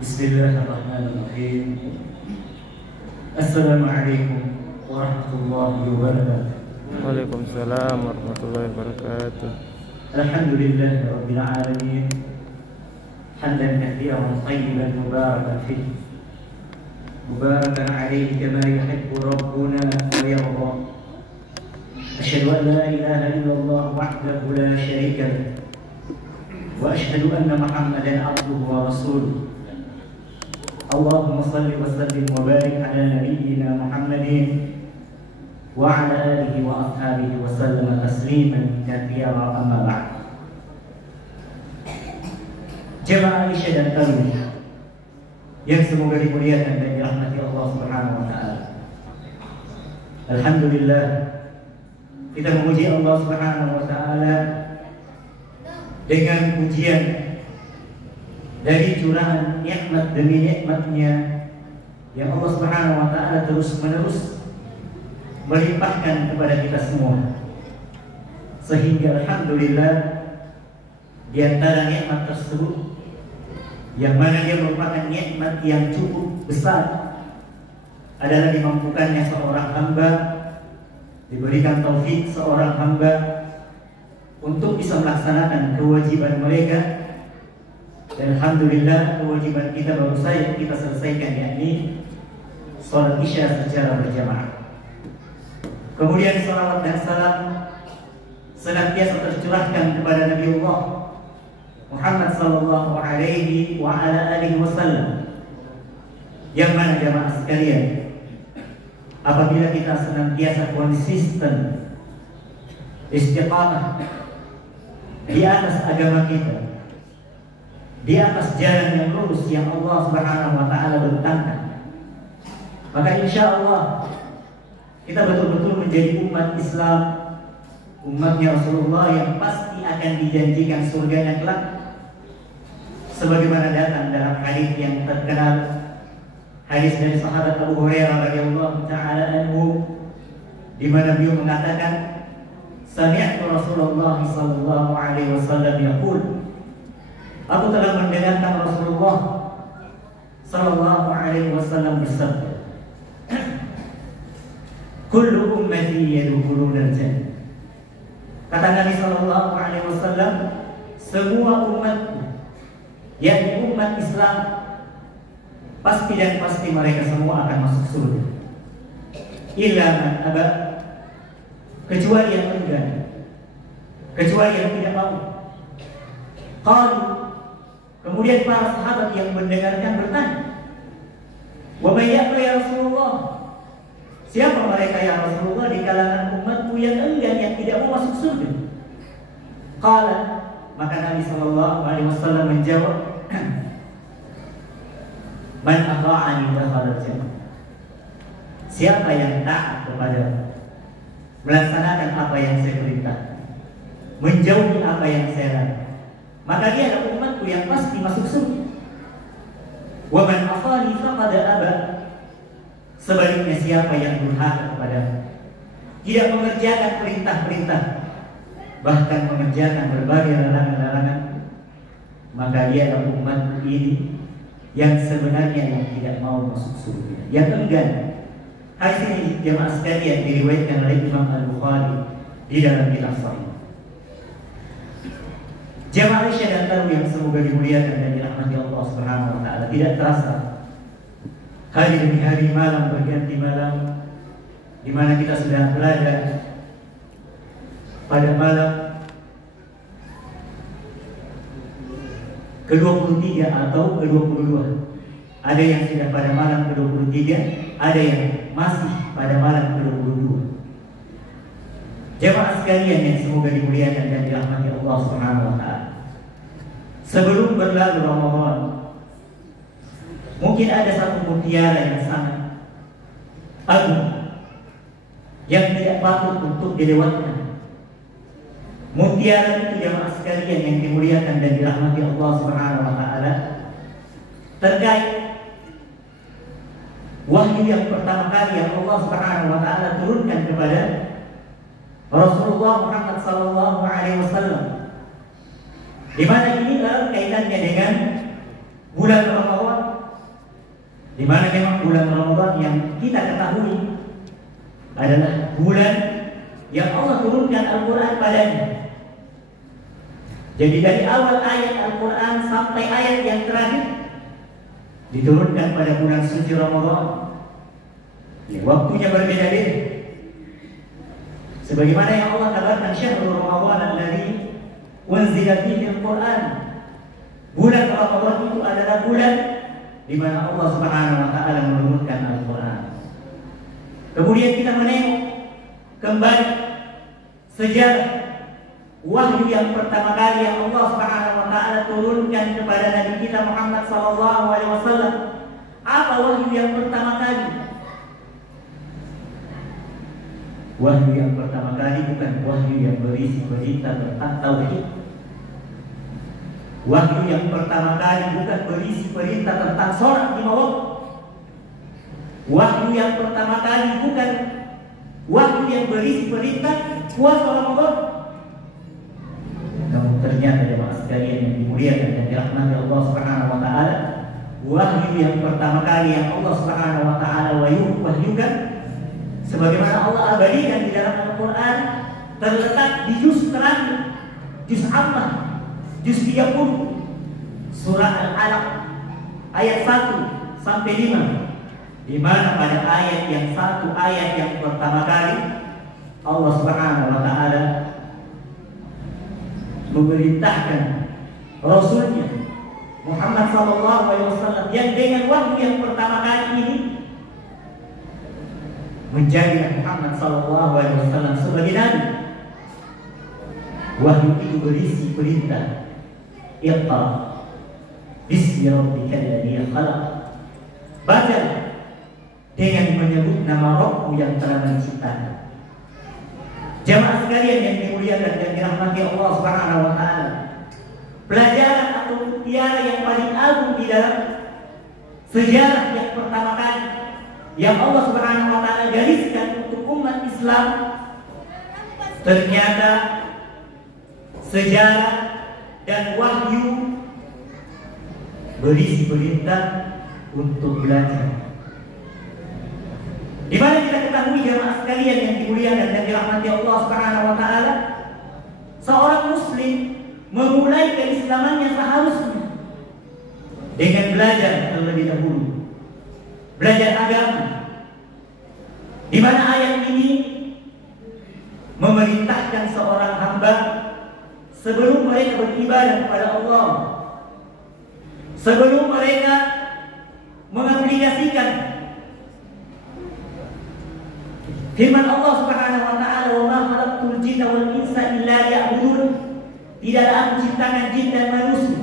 Bismillahirrahmanirrahim. Assalamualaikum warahmatullahi wabarakatuh. Waalaikumsalam warahmatullahi wabarakatuh. Alhamdulillahi rabbil alamin. Hamdan katsiran tayyiban mubarakan fihi. Mubarakan alaihi kama yuhibbu rabbuna wa yarda. Asyhadu an la ilaha illallah wahdahu la syarika lah. Wa asyhadu anna Muhammadan abduhu wa rasuluh. Allahumma salli wa sallim wa barik ala nabiyyina Muhammadin wa ala alihi wa ashabihi wa sallama tasliman katsiran, amma ba'd. Jemaah Isya dan Tarawih yang semoga dimuliakan dan dirahmati Allah Subhanahu wa taala. Alhamdulillah, kita memuji Allah Subhanahu wa taala dengan pujian dari curahan nikmat demi nikmatnya yang Allah Subhanahu wa taala terus menerus melimpahkan kepada kita semua, sehingga alhamdulillah di antara nikmat tersebut yang mana dia merupakan nikmat yang cukup besar adalah dimampukannya seorang hamba, diberikan taufik seorang hamba untuk bisa melaksanakan kewajiban mereka. Dan alhamdulillah kewajiban kita baru saja kita selesaikan, yakni sholat Isya secara berjamaah. Kemudian salawat dan salam senantiasa tercurahkan kepada Nabi Allah Muhammad sallallahu alaihi wa ala alihi wasallam, yang mana jamaah sekalian, apabila kita senantiasa konsisten istiqamah di atas agama kita, di atas jalan yang lurus yang Allah Subhanahu wa taala bentangkan, maka insya Allah kita betul-betul menjadi umat Islam, umatnya Rasulullah yang pasti akan dijanjikan surganya kelak, sebagaimana datang dalam hadis yang terkenal, hadis dari sahabat Abu Hurairah radhiyallahu taala anhu, di mana beliau mengatakan, sami'tu Rasulullah sallallahu alaihi wasallam yaqul, aku telah mendengarkan Rasulullah sallallahu alaihi wasallam bersabda, kullu ummati yadkhuluna al-jannah. Kata Nabi sallallahu alaihi wasallam, semua umatku, yakni umat Islam, pasti dan pasti mereka semua akan masuk surga. Illa man aba, kecuali yang enggan, kecuali yang tidak mau. Qalu, kemudian para sahabat yang mendengarkan bertanya, wa may ya'ba ya Rasulullah, siapa mereka ya Rasulullah di kalangan umatku yang enggan, yang tidak mau masuk surga? Qala, maka Nabi sallallahu alaihi wasallam menjawab, man ata'ani dakhala al-jannah, siapa yang taat kepada, melaksanakan apa yang saya perintah, menjauhi apa yang saya larang, maka dia adalah umatku yang pasti masuk surga. Wa man asani faqad aba, sebaliknya siapa yang durhaka kepadamu, tidak mengerjakan perintah-perintah, bahkan mengerjakan berbagai larangan-larangan, maka dia adalah umatku ini yang sebenarnya yang tidak mau masuk surga, yang enggan. Hadis ini jemaah sekalian diriwayatkan oleh Imam Al-Bukhari di dalam kitab Sahih. Jemaah Isya dan Tarawih yang semoga dimuliakan dan dirahmati Allah Subhanahu wa taala, tidak terasa hari demi hari, malam berganti malam, di mana kita sudah berada pada malam ke-23 atau ke-22. Ada yang sudah pada malam ke-23, ada yang masih pada malam ke-22. Jemaah sekalian yang semoga dimuliakan dan dirahmati Allah Subhanahu wa taala, sebelum berlalu Ramadan, mungkin ada satu mutiara yang sangat agung yang tidak patut untuk dilewatkan. Mutiara itu jemaah sekalian yang dimuliakan dan dirahmati Allah Subhanahu wa taala, terkait wahyu yang pertama kali yang Allah Subhanahu wa taala turunkan kepada Rasulullah Muhammad sallallahu alaihi wasallam, di mana ini dalam kaitannya dengan bulan Ramadan Di mana memang bulan Ramadan yang kita ketahui adalah bulan yang Allah turunkan Al-Quran padanya. Jadi dari awal ayat Al-Quran sampai ayat yang terakhir diturunkan pada bulan suci Ramadan. Ya, waktunya berbeda-beda. Sebagaimana yang Allah kabarkan, syahrul Ramadan alladzi unzila fihi Al-Quran. Bulan Ramadan itu adalah bulan di mana Allah Subhanahu wa taala menurunkan Al-Quran. Kemudian kita menengok kembali sejarah wahyu yang pertama kali yang Allah Subhanahu wa taala turunkan kepada Nabi kita Muhammad sallallahu alaihi wasallam. Apa wahyu yang pertama kali? Wahyu yang pertama kali bukan wahyu yang berisi berita tentang tauhid. Wahyu yang pertama kali bukan berisi perintah tentang sholat 5 waktu. Wahyu yang pertama kali bukan wahyu yang berisi perintah puasa Ramadan. Namun ternyata jemaah sekalian yang dimuliakan dan dirahmati Allah Subhanahu wa taala, wahyu yang pertama kali yang Allah Subhanahu wa taala wahyukan sebagaimana Allah abadikan di dalam Al-Quran terletak di juz terakhir, juz Amma, juz 30, surah Al-Alaq ayat 1 sampai 5. Di mana pada ayat yang satu, ayat yang pertama kali Allah Subhanahu wa taala memerintahkan Rasulnya Muhammad sallallahu alaihi wasallam yang dengan wahyu yang pertama kali ini menjadi Muhammad sallallahu alaihi wasallam sebagai nabi. Wahyu itu berisi perintah Iqra bismi rabbikal ladzi khalaq. Baca dengan menyebut nama Rabbmu yang telah menciptakan. Jamaah sekalian yang dimuliakan dan dirahmati Allah Subhanahu wa taala, pelajaran atau mutiara yang paling agung di dalam sejarah yang pertama kali yang Allah Subhanahu wa taala gariskan untuk umat Islam, ternyata sejarah dan wahyu berisi perintah untuk belajar. Di mana kita ketahui jemaah sekalian yang dimuliakan dan dirahmati Allah Subhanahu wa taala, seorang muslim memulai keislamannya seharusnya dengan belajar terlebih dahulu. Belajar agama. Di mana ayat ini memerintahkan seorang hamba sebelum mereka beribadah kepada Allah, sebelum mereka mengaplikasikan firman Allah Subhanahu wa taala, "Wa ma khalaqtul jinna wal insa illa liya'budun." Tidaklah aku ciptakan jin dan manusia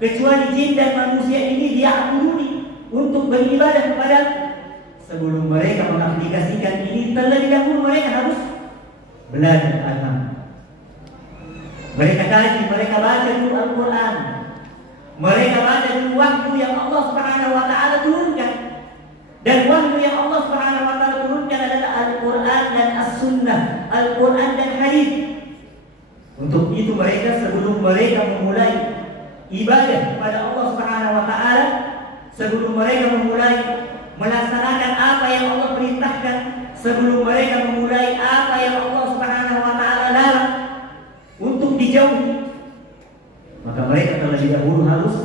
kecuali jin dan manusia ini liya'buduni, untuk beribadah kepada. Sebelum mereka mengaplikasikan ini, terlebih dahulu mereka harus belajar agama. Mereka kaji, mereka baca dulu Al-Quran, mereka baca dulu wahyu yang Allah Subhanahu wa taala turunkan. Dan wahyu yang Allah Subhanahu wa taala turunkan adalah Al-Quran dan As-Sunnah, Al-Quran dan Hadis. Untuk itu mereka sebelum mereka memulai ibadah kepada Allah Subhanahu wa taala, sebelum mereka memulai melaksanakan apa yang Allah perintahkan, sebelum mereka memulai apa yang Allah Subhanahu wa taala larang untuk dijauhi, maka mereka terlebih dahulu harus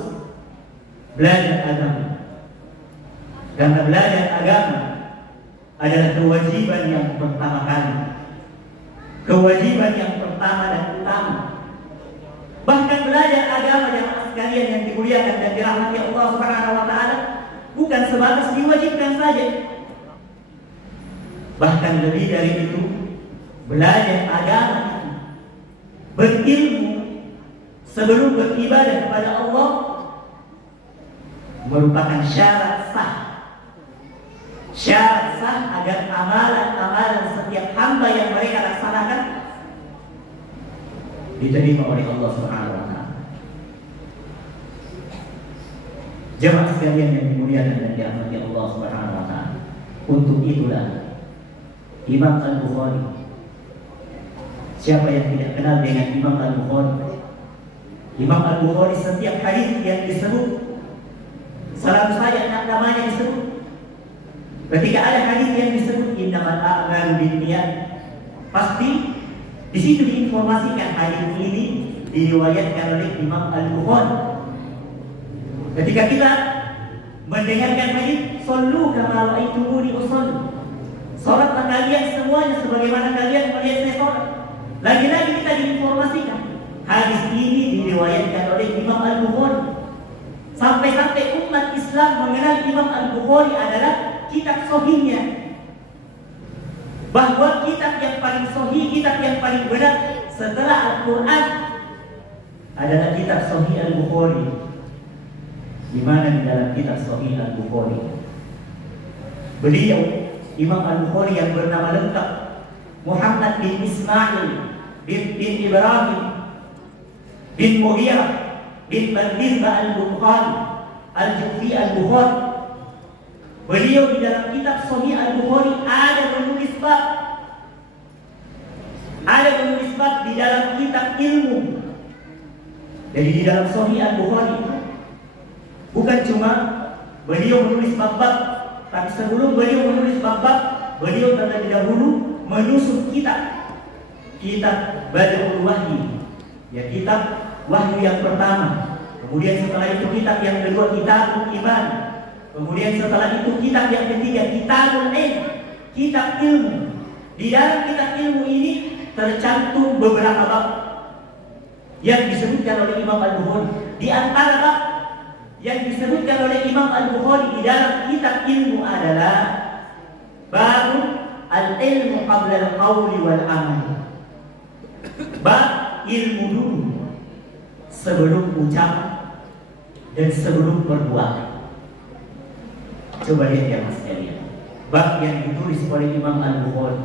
belajar agama. Karena belajar agama adalah kewajiban yang pertama kali, kewajiban yang pertama dan utama. Bahkan belajar agama jemaah sekalian yang dimuliakan dan dirahmati Allah Subhanahu wa taala bukan sebatas diwajibkan saja. Bahkan lebih dari itu, belajar agama itu, berilmu sebelum beribadah kepada Allah merupakan syarat sah. Syarat sah agar amalan-amalan setiap hamba yang mereka laksanakan diterima oleh Allah Subhanahu wa taala. Jemaah sekalian yang dimuliakan dan dirahmati Allah Subhanahu wa taala, untuk itulah Imam Al-Bukhari. Siapa yang tidak kenal dengan Imam Al-Bukhari? Imam Al-Bukhari setiap hadis yang disebut, selalu saja namanya disebut. Ketika ada hadis yang disebut innamal a'malu binniyat, pasti di situ diinformasikan hadis ini diriwayatkan oleh Imam Al-Bukhari. Ketika kita mendengarkan hadis sallu kama ra'aitumuni usalli, salatlah kalian semuanya sebagaimana kalian melihat saya salat. Lagi-lagi kita diinformasikan hadis ini diriwayatkan oleh Imam Al-Bukhari. Sampai-sampai umat Islam mengenal Imam Al-Bukhari adalah kitab sahihnya, bahwa kitab yang paling sahih, kitab yang paling benar setelah Al-Quran adalah kitab sahih Al-Bukhari. Di mana di dalam kitab sahih Al-Bukhari beliau Imam Al-Bukhari yang bernama lengkap Muhammad bin Ismail bin Ibrahim bin Mughirah bin Al-Bukhari Al-Jufi Al-Bukhari, beliau di dalam kitab sahih Al-Bukhari ada menulis bab di dalam kitab ilmu. Jadi di dalam sahih Al-Bukhari bukan cuma beliau menulis bab-bab, tapi sebelum beliau menulis bab-bab, beliau terlebih dahulu menyusun kitab Badrul Wahyi, ya kitab wahyu yang pertama. Kemudian setelah itu kitab yang kedua Kitabul Iman. Kemudian setelah itu kitab yang ketiga Kitabul Ilm, kitab ilmu. Di dalam kitab ilmu ini tercantum beberapa bab yang disebutkan oleh Imam Al-Bukhari. Di antara bab yang disebutkan oleh Imam Al-Bukhari di dalam kitab ilmu adalah bab al-ilmu qabla al-qawli wal amal. Bab ilmu dulu sebelum ucapan dan sebelum perbuatan. Coba lihat ya Mas sekalian, bab yang ditulis oleh Imam Al-Bukhari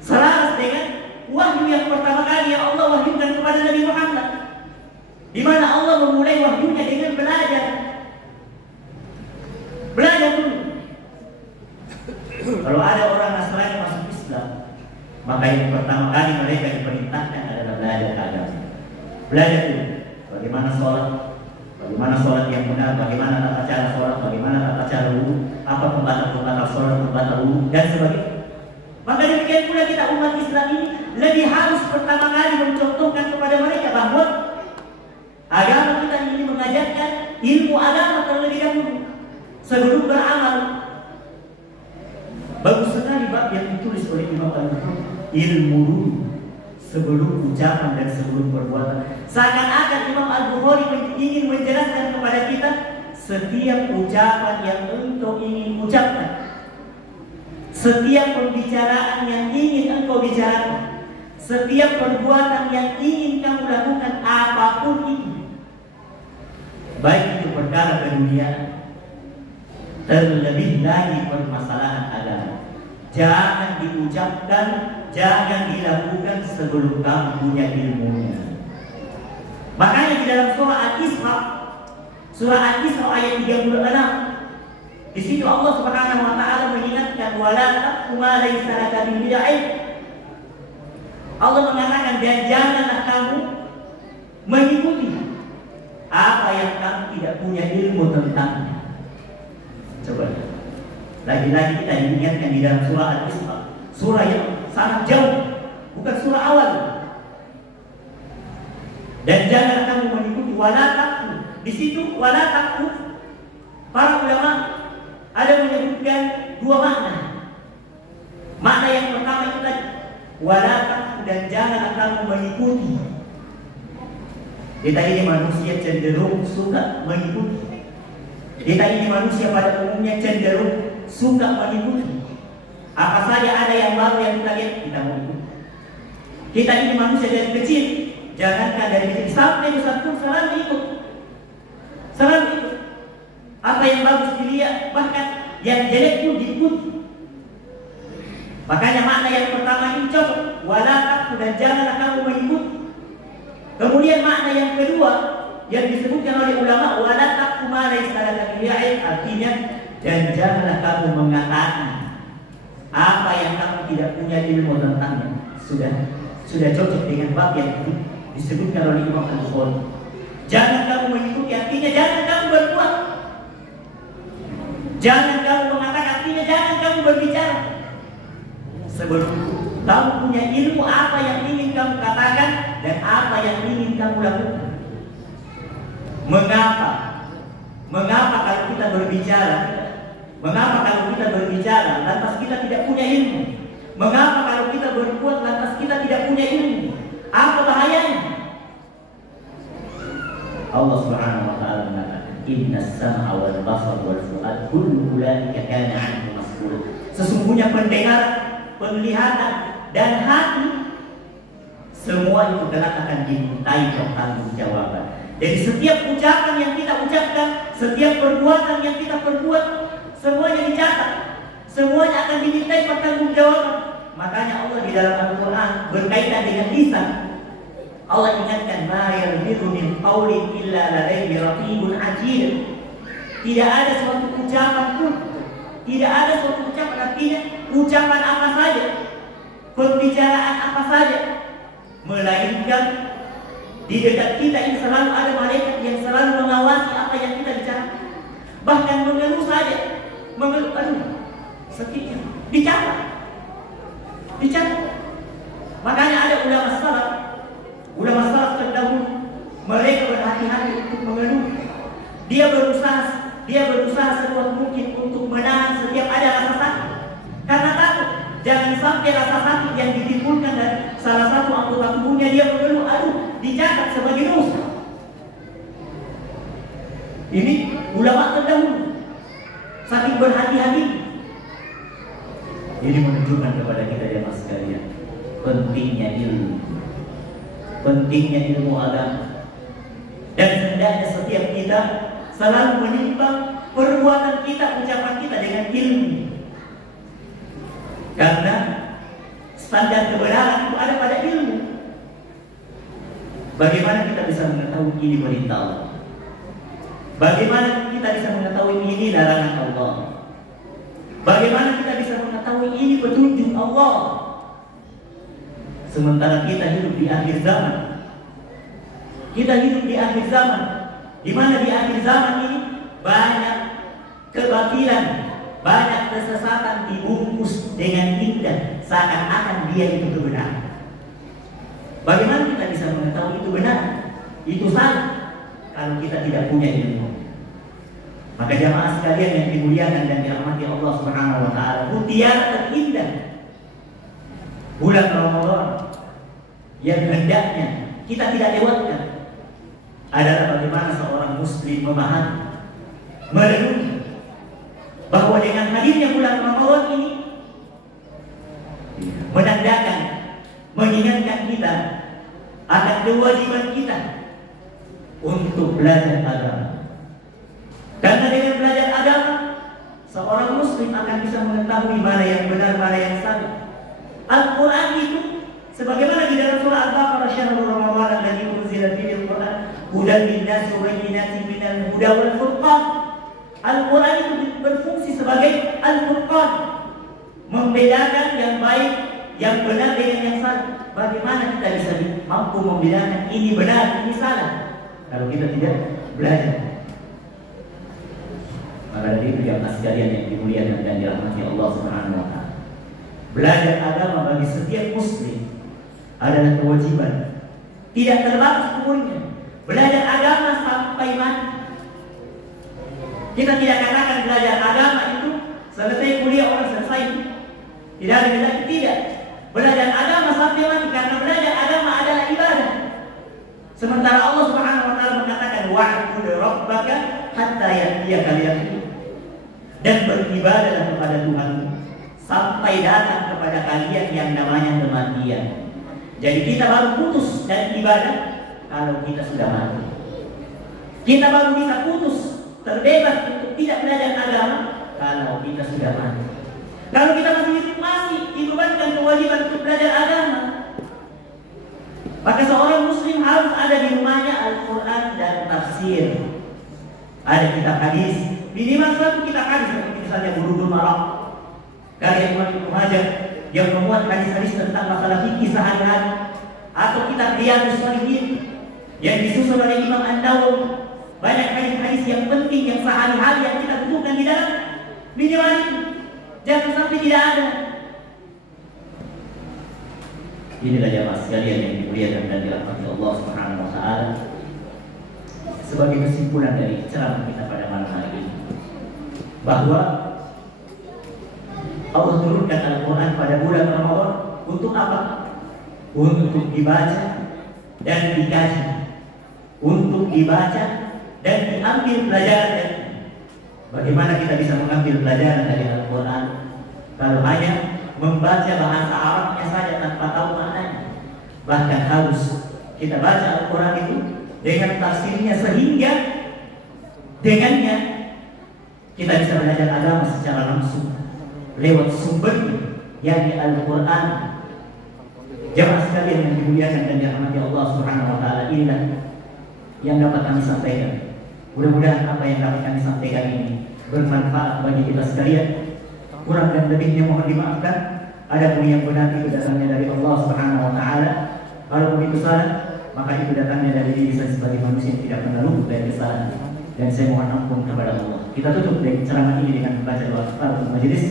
selaras dengan wahyu yang pertama kali yang Allah wahyukan kepada Nabi Muhammad, di mana Allah memulai wahyunya dengan belajar dulu. Kalau ada orang Nasrani masuk Islam, maka yang pertama kali mereka diperintahkan adalah belajar agama. Belajar dulu bagaimana sholat yang benar, bagaimana tata cara sholat, bagaimana tata cara wudu, apa pembatal sholat, pembatal wudu, dan sebagainya. Maka demikian pula kita umat Islam ini lebih harus pertama kali mencontohkan kepada mereka bahwa agama kita ini mengajarkan ilmu agama terlebih dahulu sebelum beramal. Bagus sekali bab yang ditulis oleh Imam Al-Bukhari, ilmu dulu sebelum ucapan dan sebelum perbuatan. Seakan-akan Imam Al-Bukhari ingin menjelaskan kepada kita setiap ucapan yang engkau ingin ucapkan, setiap pembicaraan yang ingin engkau bicarakan, setiap perbuatan yang ingin kamu lakukan, apapun itu, baik itu perkara keduniaan, terlebih lagi permasalahan agama, jangan diucapkan, jangan dilakukan sebelum kamu punya ilmunya. Makanya di dalam surah Al-Isra ayat 36, di situ Allah Subhanahu wa taala mengingatkan wala taqfu ma laysa laka bihi ilm. Allah mengatakan dan janganlah kamu mengikuti apa yang kamu tidak punya ilmu tentangnya. Coba lagi-lagi kita diingatkan di dalam surah Al-Isra, surah yang sangat jauh, bukan surah awal. Dan jangan kamu mengikuti wala taqfu. Di situ wala taqfu, para ulama ada menyebutkan dua makna. Makna yang pertama itu tadi wala taqfu, dan jangan kamu mengikuti. Kita ini manusia cenderung suka mengikuti. Kita ini manusia pada umumnya cenderung suka mengikuti. Apa saja ada yang baru yang kita lihat, kita mengikuti. Kita ini manusia dari kecil, jangankan dari kecil sampai besar pun selalu ikut. Apa yang bagus dilihat, bahkan yang jelek pun diikuti. Makanya makna yang pertama ini coba wala taqfu, dan janganlah kamu mengikuti. Kemudian makna yang kedua yang disebutkan oleh ulama wala taqfu ma laysa laka bihi ilm, artinya dan janganlah kamu mengatakan apa yang kamu tidak punya ilmu tentangnya. Sudah cocok dengan bab yang disebutkan oleh Imam Al-Bukhari. Jangan kamu mengikuti, artinya jangan kamu berbuat. Jangan kamu mengatakan, artinya jangan kamu berbicara. Sebelum kamu punya ilmu apa yang ingin kamu katakan dan apa yang ingin kamu lakukan. Mengapa? Mengapa kalau kita berbicara? Mengapa kalau kita berbicara lantas kita tidak punya ilmu? Mengapa kalau kita berbuat lantas kita tidak punya ilmu? Apa bahayanya? Allah Subhanahu wa taala mengatakan, "Innas sam'a wal basara wal fu'ad kullu ulaika kana 'anhu mas'ula." Sesungguhnya pendengaran, penglihatan dan hati semua itu kelak akan dimintai pertanggungjawaban. Jadi setiap ucapan yang kita ucapkan, setiap perbuatan yang kita perbuat, semuanya dicatat, semuanya akan dimintai pertanggungjawaban. Makanya Allah di dalam Al-Quran berkaitan dengan lisan, Allah ingatkan, "Ma yalfidhu min qawlin illa ladayhi raqibun 'atid." Tidak ada suatu ucapan pun, tidak ada suatu ucapan, artinya ucapan apa saja, pembicaraan apa saja, melainkan di dekat kita ini selalu ada malaikat yang selalu mengawasi apa yang kita bicarakan. Bahkan mengeluh saja, mengeluh, sedikit dicatat. Makanya ada ulama salaf terdahulu, mereka berhati-hati untuk mengeluh. Dia berusaha sekuat mungkin untuk menahan setiap ada rasa sakit, karena takut jangan sampai rasa sakit yang ditimbulkan dari salah satu anggota tubuhnya dia mengeluh, dicatat sebagai dosa. Ini ulama terdahulu saking berhati-hati. Ini menunjukkan kepada kita jemaah sekalian pentingnya ilmu agama, dan hendaknya setiap kita selalu menimbang perbuatan kita, ucapan kita dengan ilmu, karena standar kebenaran itu ada pada ilmu. Bagaimana kita bisa mengetahui ini perintah Allah? Bagaimana kita bisa mengetahui ini larangan Allah? Bagaimana kita bisa mengetahui ini petunjuk Allah? Sementara kita hidup di akhir zaman. Kita hidup di akhir zaman, di mana di akhir zaman ini banyak kebatilan, banyak kesesatan dibungkus dengan indah, seakan-akan dia itu kebenaran. Bagaimana kita bisa mengetahui itu benar, itu salah, kalau kita tidak punya ilmu? Maka jamaah sekalian yang dimuliakan dan dirahmati Allah Subhanahu wa taala, mutiara terindah bulan Ramadan yang hendaknya kita tidak lewatkan adalah bagaimana seorang muslim memahami, merenungi bahwa dengan hadirnya bulan Ramadan ini menandakan, mengingatkan kita akan kewajiban kita untuk belajar agama. Karena dengan belajar agama, seorang muslim akan bisa mengetahui mana yang benar, mana yang salah. Al-Quran itu sebagaimana di dalam surah Al-Baqarah, "Syahrul Ramadan alladzi unzila fihi al-Quran hudan lin-nasi wa bayyinatin minal huda wal furqan." Al-Quran itu berfungsi sebagai Al-Furqan, membedakan yang baik, yang benar dengan yang salah. Bagaimana kita bisa mampu membedakan ini benar, ini salah, kalau kita tidak belajar? Maka dari itu jamaah sekalian yang dimuliakan dan dirahmati Allah Subhanahu wa taala, belajar agama bagi setiap muslim adalah kewajiban, tidak terbatas umurnya. Belajar agama sampai mati. Kita tidak katakan belajar agama itu selesai kuliah orang selesai. Tidak ada beda, tidak. Belajar agama sampai mati, karena belajar agama adalah ibadah. Sementara Allah Subhanahu wa taala mengatakan, "Wa'bud rabbaka hatta ya'tiyakal yaqin." Dan beribadahlah kepada Tuhan sampai datang kepada kalian yang namanya kematian. Jadi kita baru putus dari ibadah kalau kita sudah mati. Kita baru bisa putus, terbebas untuk tidak belajar agama kalau kita sudah mati. Kalau kita masih hidup, masih dibebankan kewajiban untuk belajar agama. Maka seorang muslim harus ada di rumahnya Al-Quran dan tafsir. Ada kitab hadis, minimal satu kitab hadis, seperti misalnya Bulughul Maram karya Imam Ibnu Majah yang memuat hadis-hadis tentang masalah fikih sehari-hari, atau kitab Riyadhus Shalihin yang disusun oleh Imam An-Nawawi. Banyak hadis-hadis yang penting yang sehari-hari yang kita butuhkan di dalam, minimal itu. Jangan sampai tidak ada. Inilah jamaah sekalian yang dimuliakan dan dirahmati Allah Subhanahu wa taala. Sebagai kesimpulan dari ceramah kita pada malam hari ini, bahwa Allah turunkan Al-Quran pada bulan Ramadan untuk apa? Untuk dibaca dan dikaji, untuk dibaca dan diambil pelajaran. Bagaimana kita bisa mengambil pelajaran dari Al-Quran kalau hanya membaca bahasa Arabnya saja tanpa tahu maknanya? Bahkan harus kita baca Al-Quran itu dengan tafsirnya, sehingga dengannya kita bisa belajar agama secara langsung lewat sumbernya, yakni Al-Quran. Jamaah sekalian yang dimuliakan dan dirahmati Allah Subhanahu wa taala, inilah yang dapat kami sampaikan. Mudah-mudahan apa yang dapat kami sampaikan ini bermanfaat bagi kita sekalian. Kurang dan lebihnya mohon dimaafkan. Adapun yang benar itu datangnya dari Allah Subhanahu wa taala. Kalau begitu salah, maka itu datangnya dari diri saya sebagai manusia yang tidak pernah luput dari kesalahan. Dan saya mohon ampun kepada Allah. Kita tutup dari ceramah ini dengan membaca doa kafaratul majelis.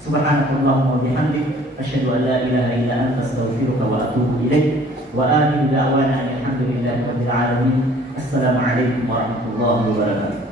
Subhanakallahumma wa bihamdik, asyhadu an la ilaha illa anta, astaghfiruka wa atubu ilaik. Wa akhiru da'wana alhamdulillahi rabbil alamin. Assalamualaikum warahmatullahi wabarakatuh.